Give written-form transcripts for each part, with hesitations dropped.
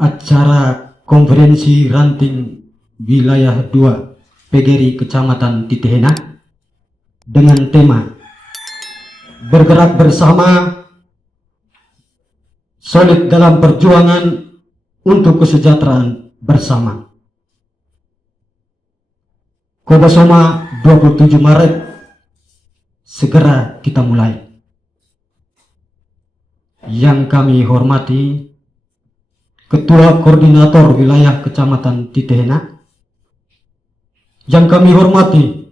acara konferensi ranting wilayah 2 PGRI Kecamatan Titihena dengan tema bergerak bersama, solid dalam perjuangan untuk kesejahteraan bersama. Kobasoma 27 Maret, segera kita mulai. Yang kami hormati Ketua Koordinator Wilayah Kecamatan Titihena, yang kami hormati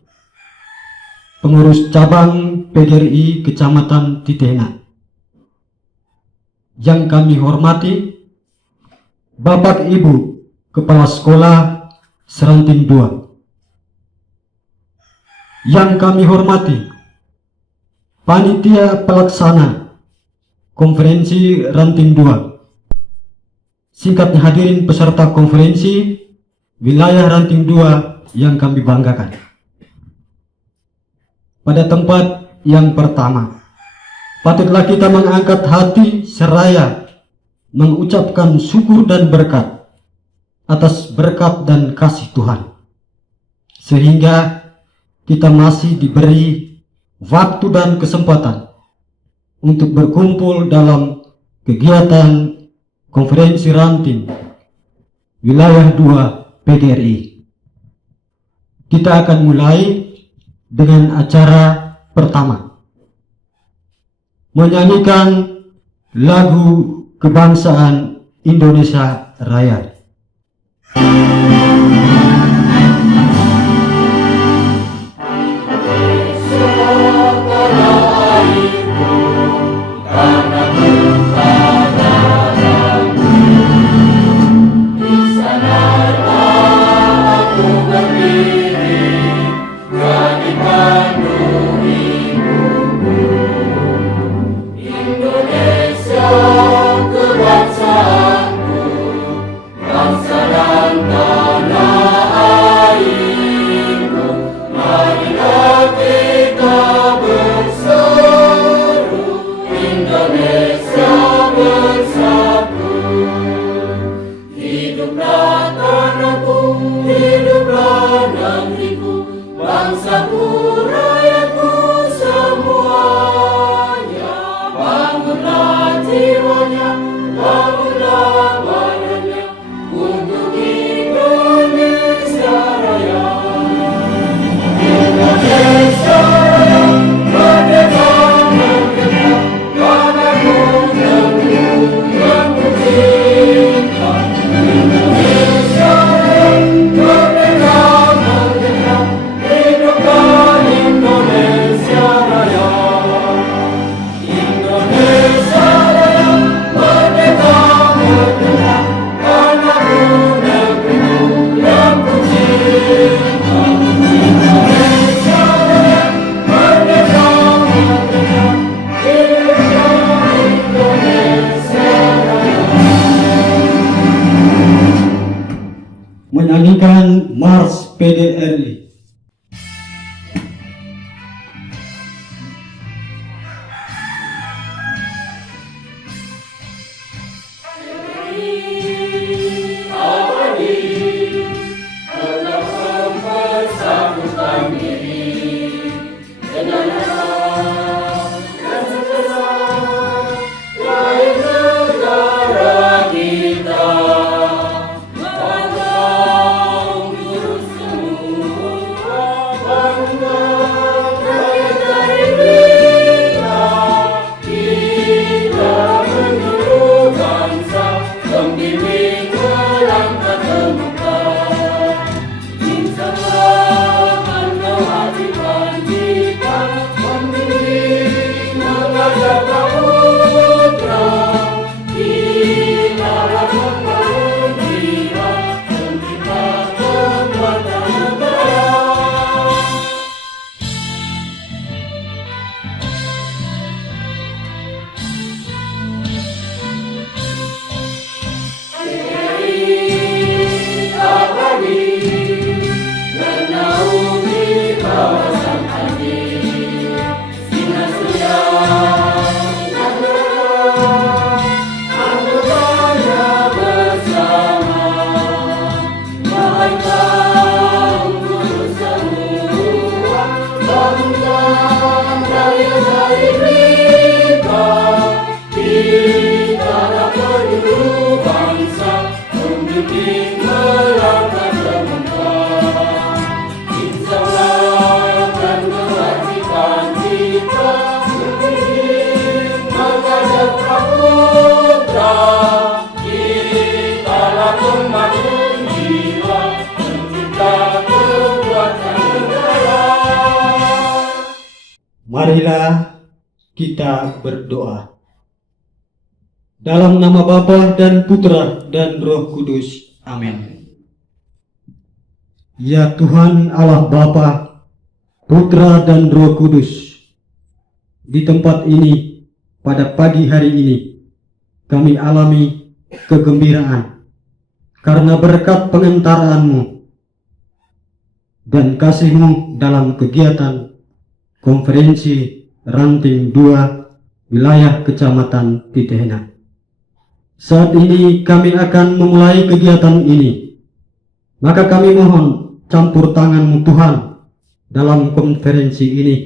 Pengurus Cabang PGRI Kecamatan Titihena, yang kami hormati Bapak Ibu Kepala Sekolah Seranting 2, yang kami hormati Panitia Pelaksana Konferensi Ranting 2, singkatnya hadirin peserta konferensi wilayah Ranting 2 yang kami banggakan. Pada tempat yang pertama, patutlah kita mengangkat hati seraya mengucapkan syukur dan berkat atas berkat dan kasih Tuhan, sehingga kita masih diberi waktu dan kesempatan untuk berkumpul dalam kegiatan konferensi ranting wilayah 2 PGRI. Kita akan mulai dengan acara pertama, menyanyikan lagu kebangsaan Indonesia Raya. Menyanyikan Mars PDRI. Kita membangun jiwa, mencipta kekuatan negara. Marilah kita berdoa. Dalam nama Bapa dan Putra dan Roh Kudus. Amin. Ya Tuhan Allah Bapa, Putra dan Roh Kudus, di tempat ini pada pagi hari ini kami alami kegembiraan karena berkat pengentaraanmu dan kasih-Mu dalam kegiatan konferensi ranting 2 wilayah Kecamatan Titehena. Saat ini kami akan memulai kegiatan ini, maka kami mohon campur tangan-Mu Tuhan dalam konferensi ini,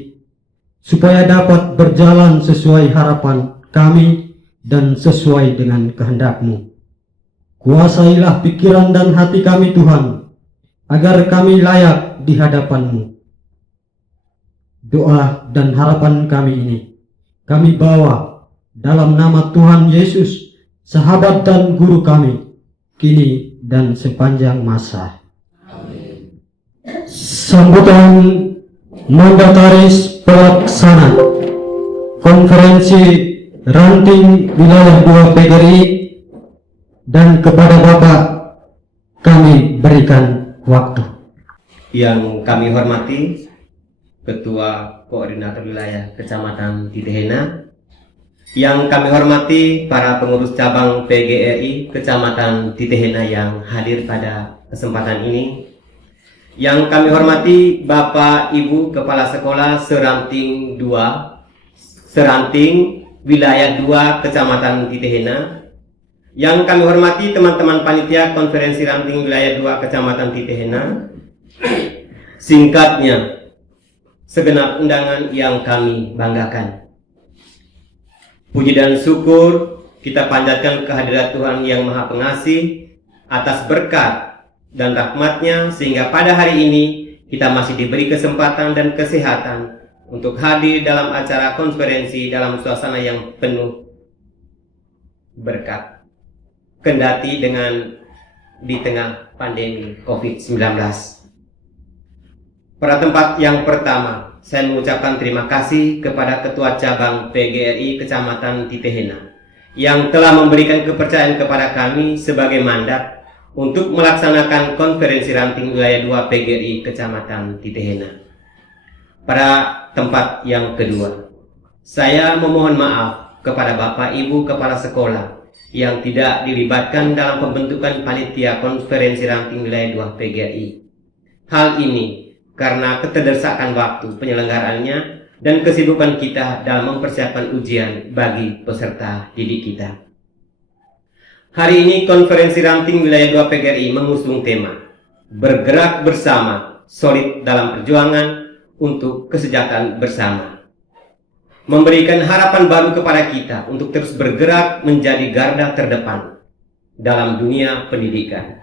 supaya dapat berjalan sesuai harapan kami dan sesuai dengan kehendak-Mu. Kuasailah pikiran dan hati kami Tuhan, agar kami layak di hadapan-Mu. Doa dan harapan kami ini kami bawa dalam nama Tuhan Yesus, sahabat dan guru kami, kini dan sepanjang masa. Amin. Sambutan mandataris pelaksana konferensi ranting wilayah 2 PGRI, dan kepada Bapak kami berikan waktu. Yang kami hormati Ketua Koordinator Wilayah Kecamatan Titehena, yang kami hormati para pengurus cabang PGRI Kecamatan Titehena yang hadir pada kesempatan ini, yang kami hormati Bapak Ibu Kepala Sekolah Seranting 2, Seranting Wilayah 2 Kecamatan Titehena, yang kami hormati teman-teman panitia konferensi ranting Wilayah 2 Kecamatan Titehena, singkatnya segenap undangan yang kami banggakan. Puji dan syukur kita panjatkan kehadirat Tuhan yang Maha Pengasih atas berkat dan rahmat-Nya, sehingga pada hari ini kita masih diberi kesempatan dan kesehatan untuk hadir dalam acara konferensi dalam suasana yang penuh berkat, kendati dengan di tengah pandemi COVID-19. Pada tempat yang pertama, saya mengucapkan terima kasih kepada Ketua Cabang PGRI Kecamatan Titehena yang telah memberikan kepercayaan kepada kami sebagai mandat untuk melaksanakan konferensi ranting wilayah 2 PGRI Kecamatan Titehena. Pada tempat yang kedua, saya memohon maaf kepada Bapak Ibu Kepala Sekolah yang tidak dilibatkan dalam pembentukan panitia konferensi ranting wilayah 2 PGRI. Hal ini karena keterdesakan waktu penyelenggaraannya dan kesibukan kita dalam mempersiapkan ujian bagi peserta didik kita. Hari ini konferensi ranting wilayah 2 PGRI mengusung tema bergerak bersama, solid dalam perjuangan untuk kesejahteraan bersama, memberikan harapan baru kepada kita untuk terus bergerak menjadi garda terdepan dalam dunia pendidikan.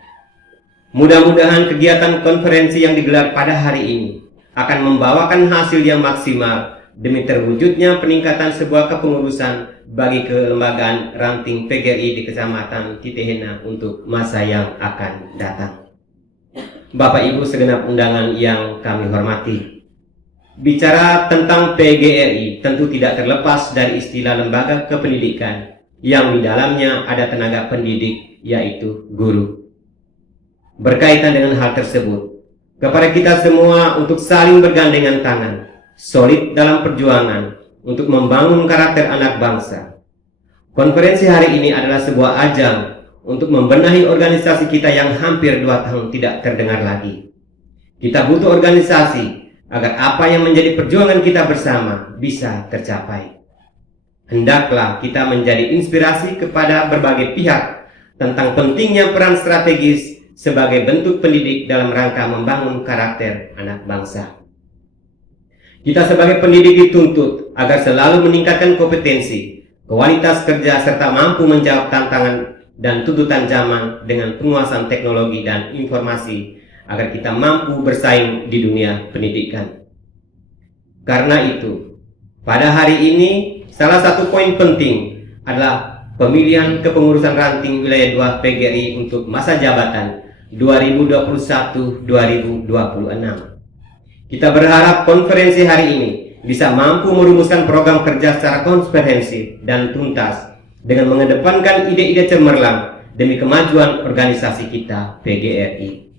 Mudah-mudahan kegiatan konferensi yang digelar pada hari ini akan membawakan hasil yang maksimal demi terwujudnya peningkatan sebuah kepengurusan bagi kelembagaan ranting PGRI di Kecamatan Titehena untuk masa yang akan datang. Bapak Ibu segenap undangan yang kami hormati, bicara tentang PGRI tentu tidak terlepas dari istilah lembaga kependidikan yang di dalamnya ada tenaga pendidik, yaitu guru. Berkaitan dengan hal tersebut, kepada kita semua untuk saling bergandengan tangan, solid dalam perjuangan untuk membangun karakter anak bangsa. Konferensi hari ini adalah sebuah ajang untuk membenahi organisasi kita yang hampir 2 tahun tidak terdengar lagi. Kita butuh organisasi agar apa yang menjadi perjuangan kita bersama bisa tercapai. Hendaklah kita menjadi inspirasi kepada berbagai pihak tentang pentingnya peran strategis sebagai bentuk pendidik dalam rangka membangun karakter anak bangsa. Kita sebagai pendidik dituntut agar selalu meningkatkan kompetensi, kualitas kerja, serta mampu menjawab tantangan dan tuntutan zaman dengan penguasaan teknologi dan informasi agar kita mampu bersaing di dunia pendidikan. Karena itu, pada hari ini salah satu poin penting adalah pemilihan kepengurusan ranting wilayah 2 PGRI untuk masa jabatan 2021-2026. Kita berharap konferensi hari ini bisa mampu merumuskan program kerja secara komprehensif dan tuntas dengan mengedepankan ide-ide cemerlang demi kemajuan organisasi kita PGRI.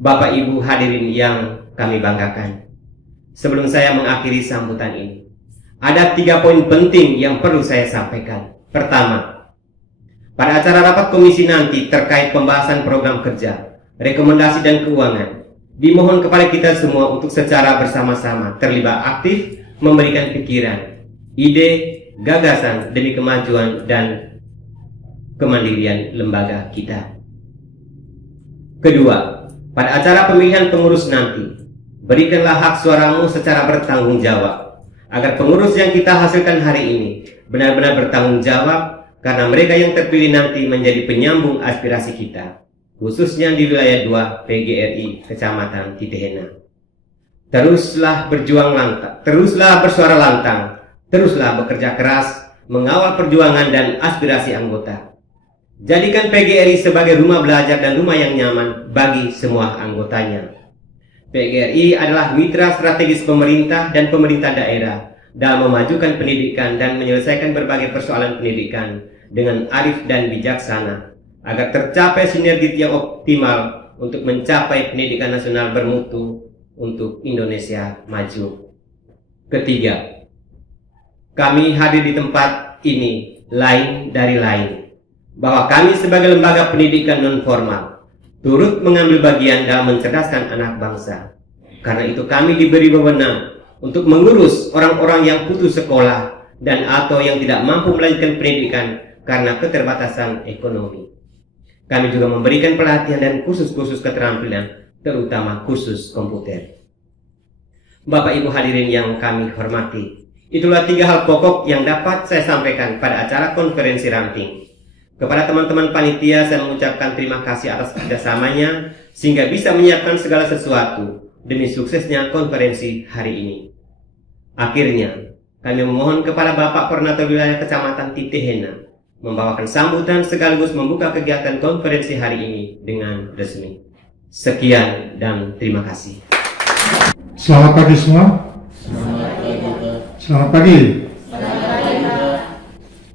Bapak Ibu hadirin yang kami banggakan, sebelum saya mengakhiri sambutan ini, ada 3 poin penting yang perlu saya sampaikan. Pertama, pada acara rapat komisi nanti terkait pembahasan program kerja, rekomendasi dan keuangan, dimohon kepada kita semua untuk secara bersama-sama terlibat aktif memberikan pikiran, ide, gagasan demi kemajuan dan kemandirian lembaga kita. Kedua, pada acara pemilihan pengurus nanti, berikanlah hak suaramu secara bertanggung jawab, agar pengurus yang kita hasilkan hari ini benar-benar bertanggung jawab, karena mereka yang terpilih nanti menjadi penyambung aspirasi kita, khususnya di wilayah 2 PGRI Kecamatan Titehena. Teruslah berjuang lantang, teruslah bersuara lantang, teruslah bekerja keras, mengawal perjuangan dan aspirasi anggota. Jadikan PGRI sebagai rumah belajar dan rumah yang nyaman bagi semua anggotanya. PGRI adalah mitra strategis pemerintah dan pemerintah daerah dalam memajukan pendidikan dan menyelesaikan berbagai persoalan pendidikan dengan arif dan bijaksana, agar tercapai sinergi yang optimal untuk mencapai pendidikan nasional bermutu untuk Indonesia maju. Ketiga, kami hadir di tempat ini lain dari lain, bahwa kami sebagai lembaga pendidikan non-formal turut mengambil bagian dalam mencerdaskan anak bangsa. Karena itu kami diberi wewenang untuk mengurus orang-orang yang putus sekolah dan atau yang tidak mampu melanjutkan pendidikan karena keterbatasan ekonomi. Kami juga memberikan pelatihan dan kursus-kursus keterampilan, terutama kursus komputer. Bapak Ibu hadirin yang kami hormati, itulah 3 hal pokok yang dapat saya sampaikan pada acara konferensi ranting. Kepada teman-teman panitia, saya mengucapkan terima kasih atas kerjasamanya sehingga bisa menyiapkan segala sesuatu demi suksesnya konferensi hari ini. Akhirnya, kami memohon kepada Bapak Koordinator Wilayah Kecamatan Titehena membawakan sambutan sekaligus membuka kegiatan konferensi hari ini dengan resmi. Sekian dan terima kasih. Selamat pagi semua. Selamat pagi.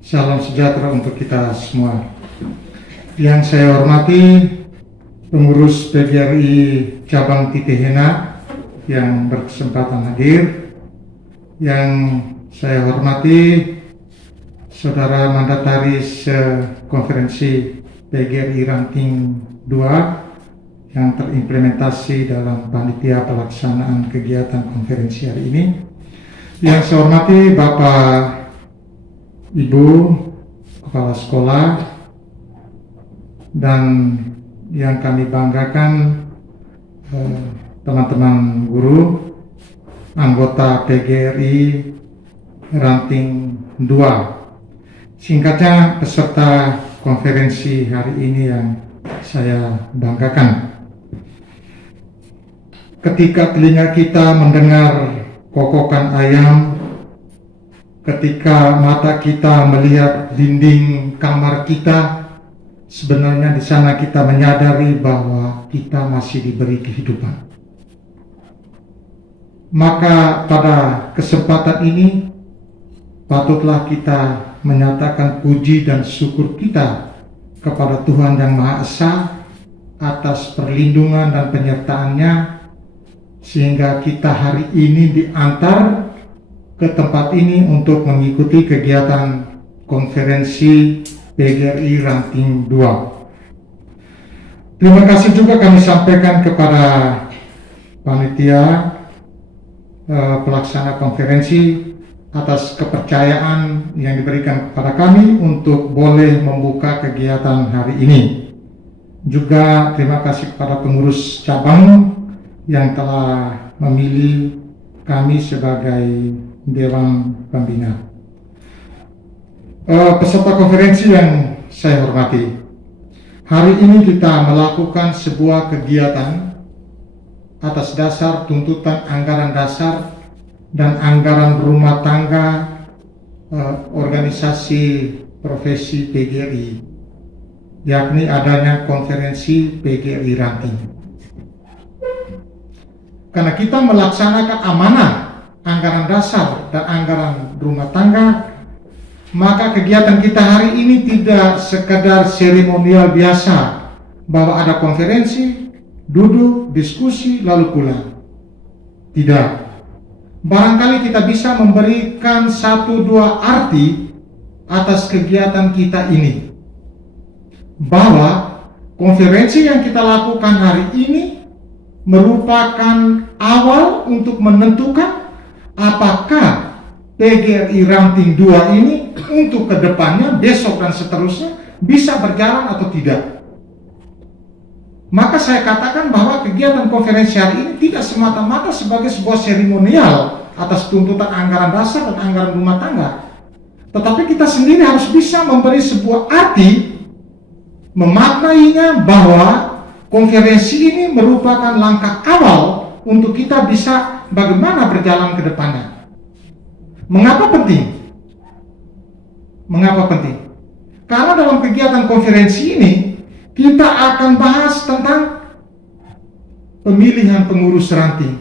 Salam sejahtera untuk kita semua. Yang saya hormati pengurus PGRI cabang Titehena yang berkesempatan hadir, yang saya hormati saudara mandataris konferensi PGRI Ranting 2 yang terimplementasi dalam panitia pelaksanaan kegiatan konferensi hari ini. Yang saya hormati Bapak, Ibu, Kepala Sekolah, dan yang kami banggakan teman-teman guru, anggota PGRI Ranting 2. Singkatnya, peserta konferensi hari ini yang saya banggakan. Ketika telinga kita mendengar kokokan ayam, ketika mata kita melihat dinding kamar kita, sebenarnya di sana kita menyadari bahwa kita masih diberi kehidupan. Maka pada kesempatan ini patutlah kita menyatakan puji dan syukur kita kepada Tuhan Yang Maha Esa atas perlindungan dan penyertaannya, sehingga kita hari ini diantar ke tempat ini untuk mengikuti kegiatan konferensi PGRI Ranting 2. Terima kasih juga kami sampaikan kepada panitia pelaksana konferensi atas kepercayaan yang diberikan kepada kami untuk boleh membuka kegiatan hari ini. Juga terima kasih kepada pengurus cabang yang telah memilih kami sebagai Dewan Pembina. Peserta konferensi yang saya hormati, hari ini kita melakukan sebuah kegiatan atas dasar tuntutan anggaran dasar dan anggaran rumah tangga organisasi profesi PGRI, yakni adanya konferensi PGRI Ranting. Karena kita melaksanakan amanah anggaran dasar dan anggaran rumah tangga, maka kegiatan kita hari ini tidak sekadar seremonial biasa, bahwa ada konferensi, duduk, diskusi, lalu pulang. Tidak. Barangkali kita bisa memberikan 1-2 arti atas kegiatan kita ini, bahwa konferensi yang kita lakukan hari ini merupakan awal untuk menentukan apakah PGRI Ranting 2 ini untuk kedepannya, besok dan seterusnya bisa berjalan atau tidak. Maka saya katakan bahwa kegiatan konferensi hari ini tidak semata-mata sebagai sebuah seremonial atas tuntutan anggaran dasar dan anggaran rumah tangga, tetapi kita sendiri harus bisa memberi sebuah arti, memaknainya bahwa konferensi ini merupakan langkah awal untuk kita bisa bagaimana berjalan ke depannya. Mengapa penting? Mengapa penting? Karena dalam kegiatan konferensi ini kita akan bahas tentang pemilihan pengurus ranting.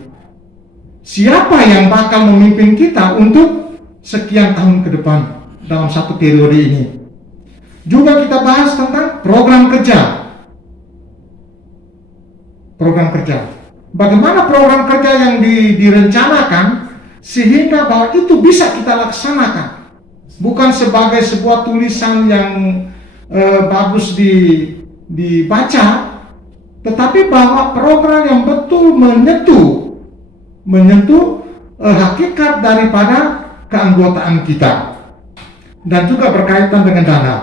Siapa yang bakal memimpin kita untuk sekian tahun ke depan dalam satu periode ini. Juga kita bahas tentang program kerja. Program kerja. Bagaimana program kerja yang direncanakan sehingga bahwa itu bisa kita laksanakan. Bukan sebagai sebuah tulisan yang bagus dibaca, tetapi bahwa program yang betul menyentuh hakikat daripada keanggotaan kita, dan juga berkaitan dengan dana.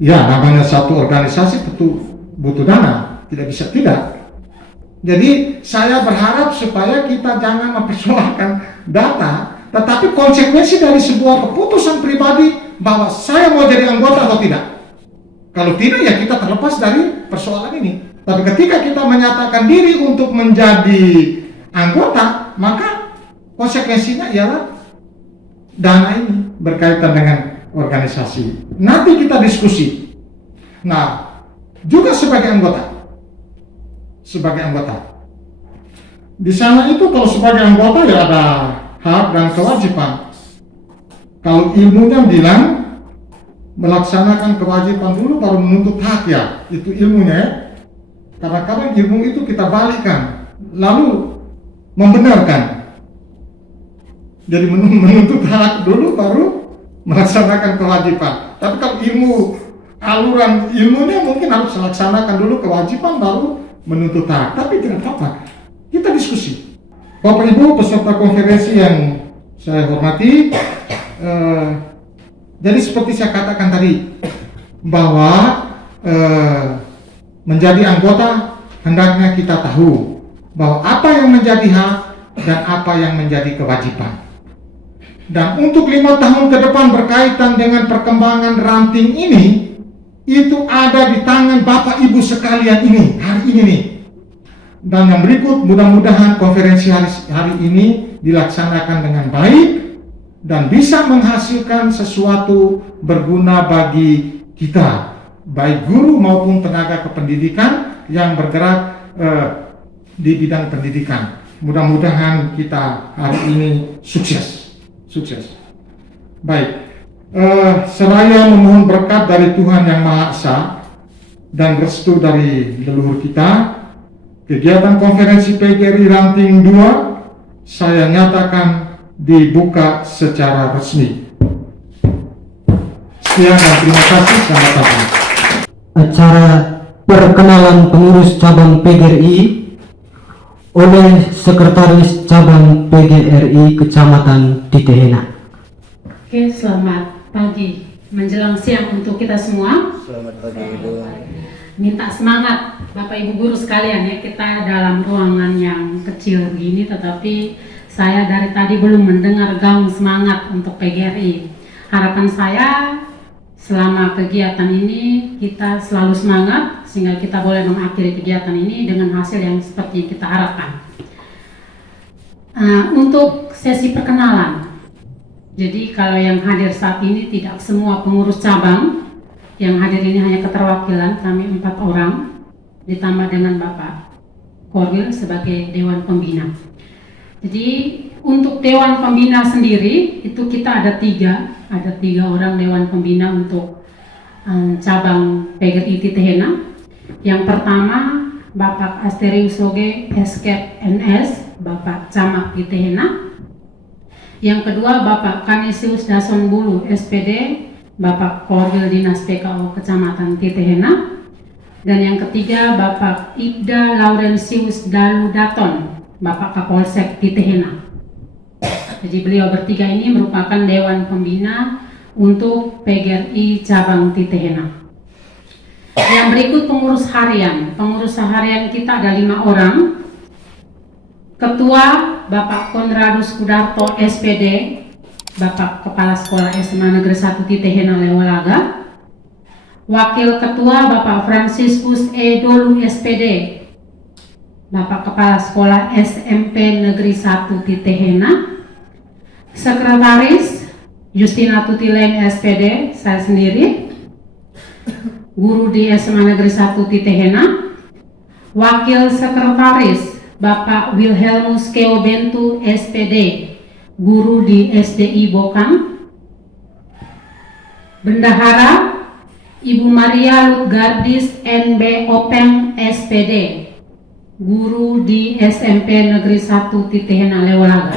Ya, namanya satu organisasi butuh dana, tidak bisa tidak. Jadi saya berharap supaya kita jangan mempersoalkan data, tetapi konsekuensi dari sebuah keputusan pribadi bahwa saya mau jadi anggota atau tidak. Kalau tidak, ya kita terlepas dari persoalan ini. Tapi ketika kita menyatakan diri untuk menjadi anggota, maka konsekuensinya ialah dana ini berkaitan dengan organisasi. Nanti kita diskusi. Nah, juga sebagai anggota. Di sana itu kalau sebagai anggota ya ada hak dan kewajiban. Kalau ilmunya bilang melaksanakan kewajiban dulu baru menuntut hak, ya itu ilmunya ya. Kadang-kadang ilmu itu kita balikkan lalu membenarkan. Jadi menuntut hak dulu baru melaksanakan kewajiban. Tapi kalau aluran ilmunya mungkin harus melaksanakan dulu kewajiban baru menuntut hak. Tapi tidak apa-apa, kita diskusi. Bapak Ibu peserta konferensi yang saya hormati, jadi seperti saya katakan tadi, bahwa menjadi anggota hendaknya kita tahu bahwa apa yang menjadi hak dan apa yang menjadi kewajiban. Dan untuk 5 tahun ke depan berkaitan dengan perkembangan ranting ini, itu ada di tangan Bapak Ibu sekalian ini, hari ini nih. Dan yang berikut, mudah-mudahan konferensi hari ini dilaksanakan dengan baik dan bisa menghasilkan sesuatu berguna bagi kita, baik guru maupun tenaga kependidikan yang bergerak di bidang pendidikan. Mudah-mudahan kita hari ini sukses. Baik. Seraya memohon berkat dari Tuhan Yang Maha Esa dan restu dari leluhur kita, kegiatan konferensi PGRI Ranting 2 saya nyatakan dibuka secara resmi. Sekian dan terima kasih, selamat datang. Acara perkenalan pengurus cabang PGRI oleh Sekretaris Cabang PGRI Kecamatan Titehena. Oke, selamat pagi menjelang siang untuk kita semua. Selamat pagi Ibu. Minta semangat Bapak Ibu guru sekalian ya, kita dalam ruangan yang kecil begini tetapi saya dari tadi belum mendengar gaung semangat untuk PGRI. Harapan saya selama kegiatan ini kita selalu semangat sehingga kita boleh mengakhiri kegiatan ini dengan hasil yang seperti yang kita harapkan. Untuk sesi perkenalan, Jadi kalau yang hadir saat ini tidak semua pengurus cabang, yang hadir ini hanya keterwakilan, kami 4 orang, ditambah dengan Bapak Korwil sebagai Dewan Pembina. Jadi untuk Dewan Pembina sendiri, itu kita ada 3 orang Dewan Pembina untuk cabang PGRI Titehena. Yang pertama, Bapak Asterius Soge Escape NS, Bapak Camat Titehena. Yang kedua, Bapak Kanisius Dason Bulu SPD, Bapak Korwil Dinas PKO Kecamatan Titehena. Dan yang ketiga, Bapak Ibda Laurentius Dalu Daton, Bapak Kapolsek Titehena. Jadi beliau bertiga ini merupakan Dewan Pembina untuk PGRI Cabang Titehena. Yang berikut pengurus harian. Pengurus harian kita ada 5 orang. Ketua Bapak Konradus Kudarto SPD, Bapak Kepala Sekolah SMA Negeri 1 Titehena Lewalaga. Wakil Ketua Bapak Franciscus E. Dolu SPD, Bapak Kepala Sekolah SMP Negeri 1 Titehena. Sekretaris Justina Tutilen SPD, saya sendiri, guru di SMA Negeri 1 Titehena. Wakil Sekretaris Bapak Wilhelmus Keobentu SPD, guru di SDI Bokang. Bendahara Ibu Maria Lutgardis NB Openg SPD, guru di SMP Negeri 1 Titehena Lewalaga.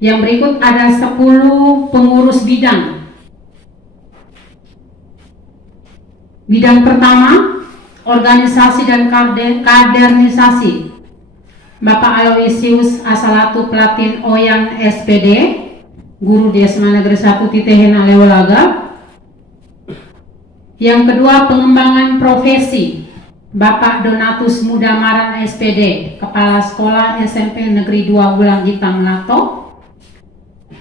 Yang berikut ada 10 pengurus bidang. Bidang pertama, organisasi dan kadernisasi. Bapak Aloysius Asalatu Platin Oyan SPD, guru di SMA Negeri 1 Titehena Lewalaga. Yang kedua, pengembangan profesi. Bapak Donatus Mudamaran SPD, Kepala Sekolah SMP Negeri 2 Ulang Gitam Lato.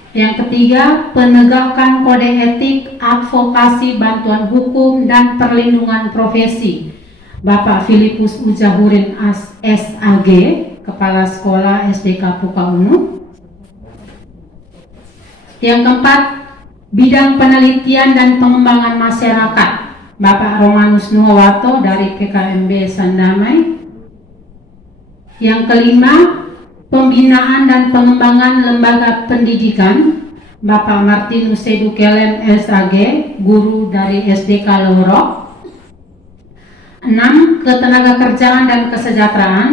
Yang ketiga, penegakan kode etik, advokasi, bantuan hukum, dan perlindungan profesi. Bapak Filipus Ujahurin SAG, Kepala Sekolah SDK Puka Unu. Yang keempat, bidang penelitian dan pengembangan masyarakat. Bapak Romanus Nuwato dari PKMB Sandamai. Yang kelima, pembinaan dan pengembangan lembaga pendidikan. Bapak Martinus Sedukelen SAG, guru dari SDK Lorok. 6. Ketenagakerjaan dan kesejahteraan.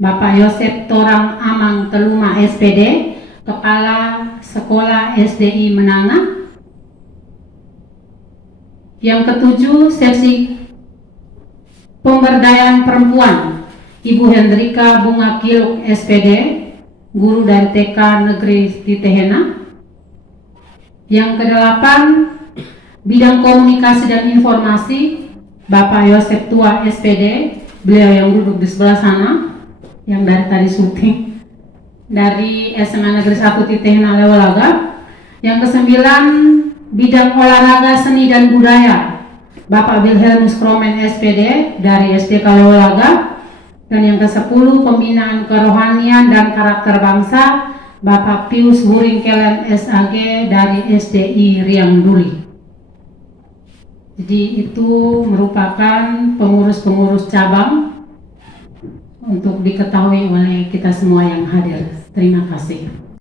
Bapak Yosep Torang Amang Teluma SPD, Kepala Sekolah SDI Menanga. Yang ketujuh, seksi pemberdayaan perempuan. Ibu Hendrika Bunga Kiluk SPD, guru dari TK Negeri Titehena. Yang kedelapan, bidang komunikasi dan informasi. Bapak Yosep Tua SPD, beliau yang duduk di sebelah sana, yang dari tadi syuting, dari SMA Negeri 1 Titehena Lewalaga. Yang kesembilan, bidang olahraga, seni dan budaya. Bapak Wilhelmus Kromen SPD dari SDK Lewalaga. Dan yang ke-10, pembinaan kerohanian dan karakter bangsa. Bapak Pius Huringkelen SAG dari SDI Riang Duli. Jadi itu merupakan pengurus-pengurus cabang untuk diketahui oleh kita semua yang hadir. Terima kasih.